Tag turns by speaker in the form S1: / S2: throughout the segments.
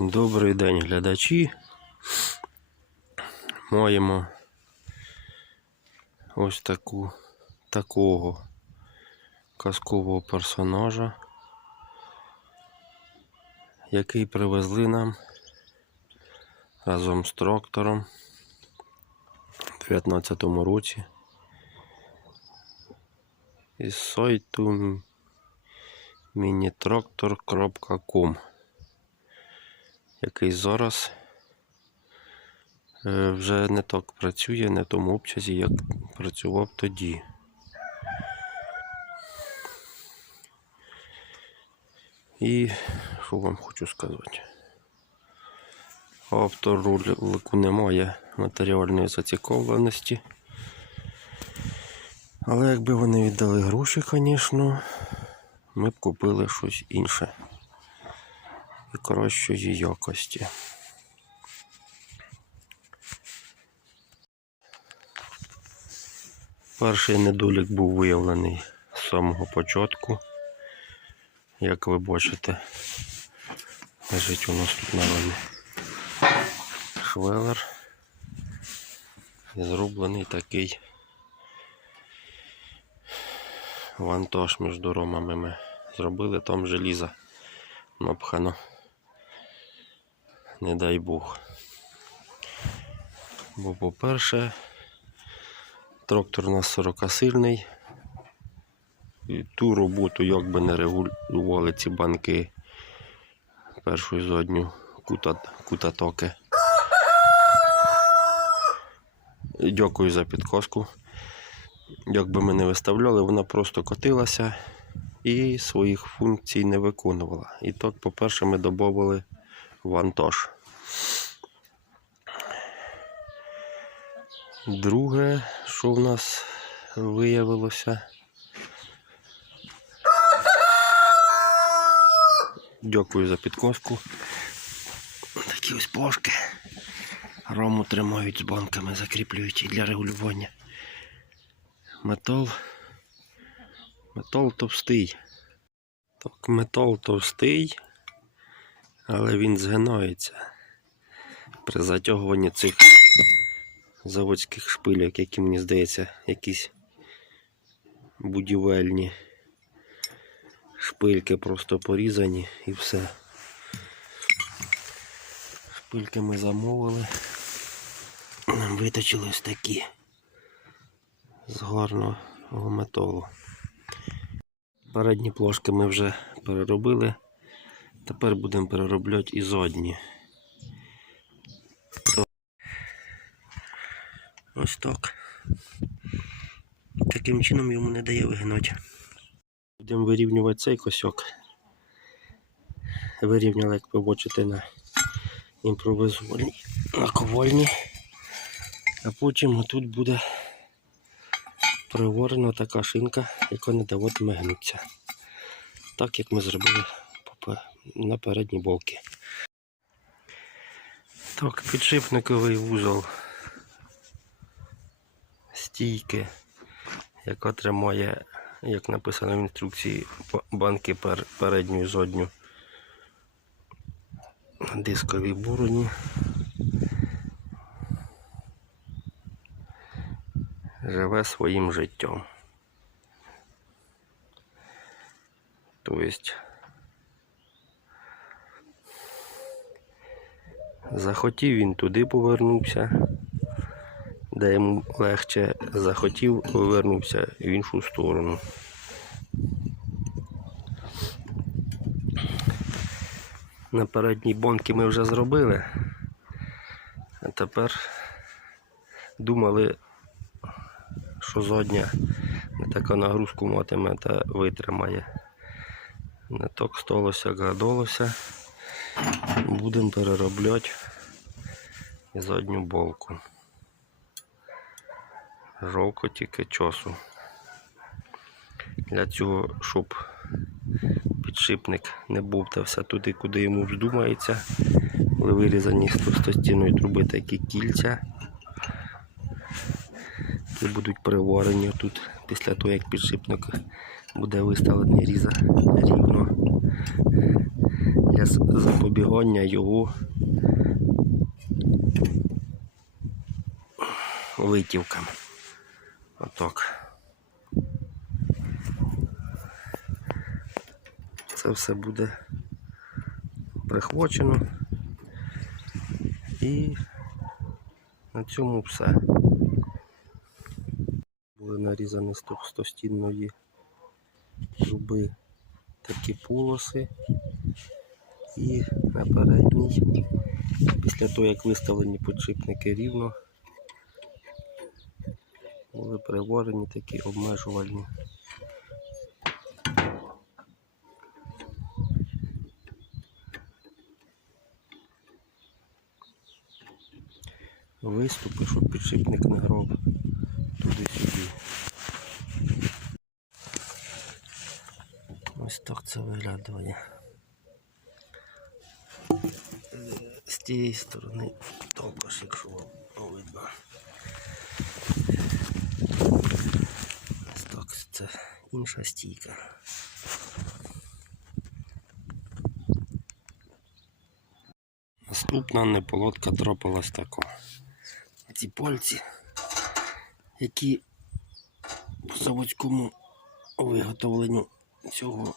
S1: Добрий день, глядачі. Маємо ось таку такого казкового персонажа, який привезли нам разом з трактором у 19-му році із сайту minitractor.com який зараз е, вже не так працює, не в тому обсязі, як працював тоді. І що вам хочу сказати? Автор ролику немає матеріальної зацікавленості. Але якби вони віддали гроші, звісно, ми б купили щось інше і кращої якості. Перший недолік був виявлений з самого початку. Як ви бачите, лежить у нас тут на ролі швелер. І зроблений такий вантаж між ромами ми зробили, там желіза напхано. Не дай Бог. Бо, по-перше, трактор у нас 40 сильний. І ту роботу, як би не регулювали ці банки першу і задню кутатоки. Дякую за підказку. Як би ми не виставляли, вона просто котилася і своїх функцій не виконувала. І так, по-перше, ми додали вантаж. Друге, що в нас виявилося. Дякую за підказку. Такі ось плошки. Рому тримають з банками, закріплюють і для регулювання. Метал. Метал товстий. Так, метал товстий, але він згинається при затягуванні цих заводських шпильок, які мені здається, якісь будівельні шпильки просто порізані і все. Шпильки ми замовили. Нам виточили ось такі з гарного металу. Передні плошки ми вже переробили. Тепер будемо переробляти і задні. Ось так. Таким чином йому не дає вигнати. Будемо вирівнювати цей косяк. Вирівняли, як ви бачите, на імпровизованій наковальні. А потім тут буде приворена така шинка, яка не даватиме гнуться. Так як ми зробили на передній болки. Так, підшипниковий вузол стійки, яка тримає, як написано в інструкції, банки пер, передню і задню на дисковій бороні. Живе своїм життям. Тобто захотів він туди повернувся, де йому легше захотів, повернувся в іншу сторону. На передній бонки ми вже зробили, а тепер думали, що задня не така нагрузку матиме та витримає. Не так сталося, як гадалося. Будемо переробляти задню болку. Жалко тільки часу. Для цього, щоб підшипник не бовтався туди, куди йому вздумається. Були вирізані з товстостінної труби такі кільця, які будуть приварені тут після того, як підшипник буде виставлений різа рівно. Для запобігання його витівкам. Отак. Це все буде прихвачено. І на цьому все. Були нарізані з товстостінної труби такі полоси. І на передній, після того як виставлені підшипники рівно, були приварені такі обмежувальні. Виступи, щоб підшипник не грав туди-сюди. Ось так це виглядає. Е, З тієї сторони також, якщо вам видно. Ось так це інша стійка. Наступна неполодка трапилась така. Ці пальці, які по заводському виготовленню цього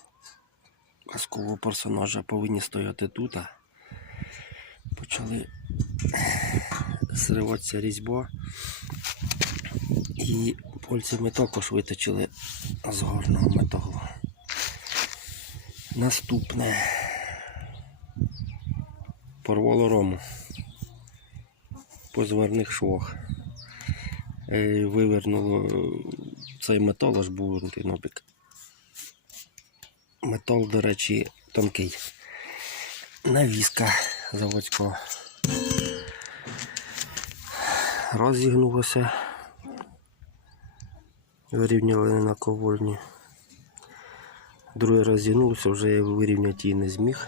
S1: казкового персонажа повинні стояти тут. Почали зриватися різьба. І пальцями також виточили з горного металу. Наступне порвало рому по зверних швах. Е, Вивернуло е, цей метал, аж був вирнутий нобік. Метал, до речі, тонкий. Навіска заводська. Розігнулося. Вирівняли на ковольні. Другий раз зігнувся, вже я вирівняти її не зміг.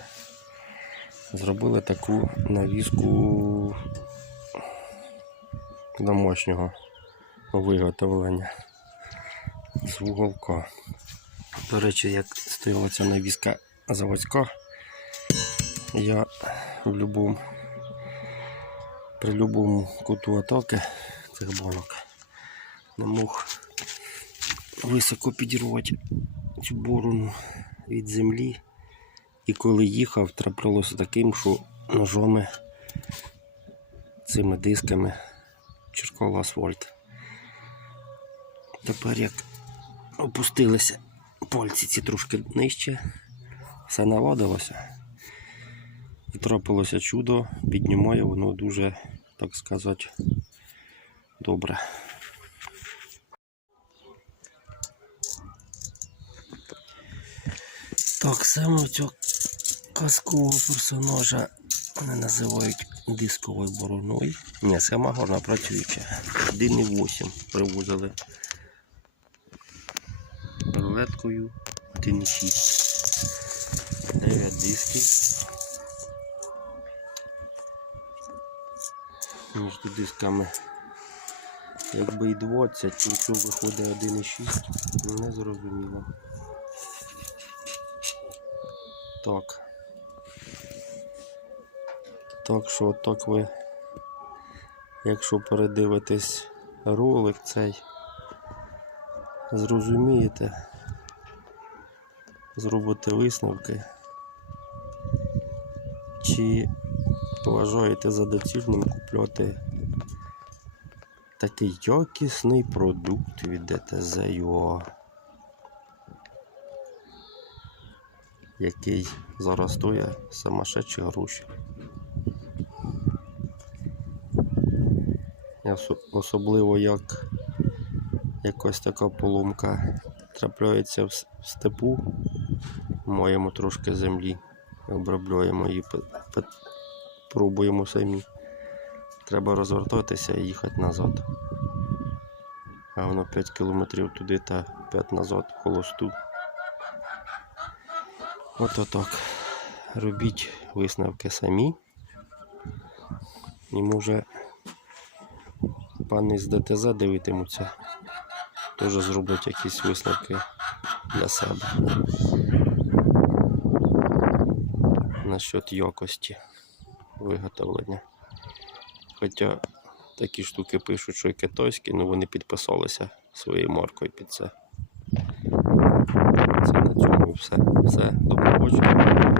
S1: Зробили таку навіску домашнього виготовлення з вуголка. До речі, як стояла ця навіска заводська, я в любому, при будь-якому куту атаки цих банок не мог високо підірвати цю борону від землі. І коли їхав, трапилося таким, що ножами цими дисками черкав асфальт. Тепер як опустилися пальці ці трошки нижче, все наладилося. Трапилося чудо, піднімає воно дуже, так сказати, добре. Так, саме цього казкового персонажа вони називають дисковою бороною. Ні, сама гарна працююча. 1,8 привозили рулеткою 1,6. 9 дисків. Між дисками якби і 20, нічого виходить 1,6, не зрозуміло. Так. Так що так ви, якщо передивитесь ролик цей, зрозумієте, зробите висновки, чи вважаєте за доцільним купляти такий якісний продукт від ДТЗ.ua. який зараз стоїть сумасшедші гроші. Особливо як якась така поломка трапляється в степу, маємо трошки землі, обробляємо її, пробуємо самі. Треба розвертатися і їхати назад. А воно 5 кілометрів туди та 5 назад в холосту. Ото так. Робіть висновки самі. І може пани з ДТЗ дивитимуться. Теж зроблять якісь висновки для себе. насчет якості виготовлення. Хоча такі штуки пишуть, що і китайські, але вони підписалися своєю маркою під це. Це на цьому все. Все, до побачення.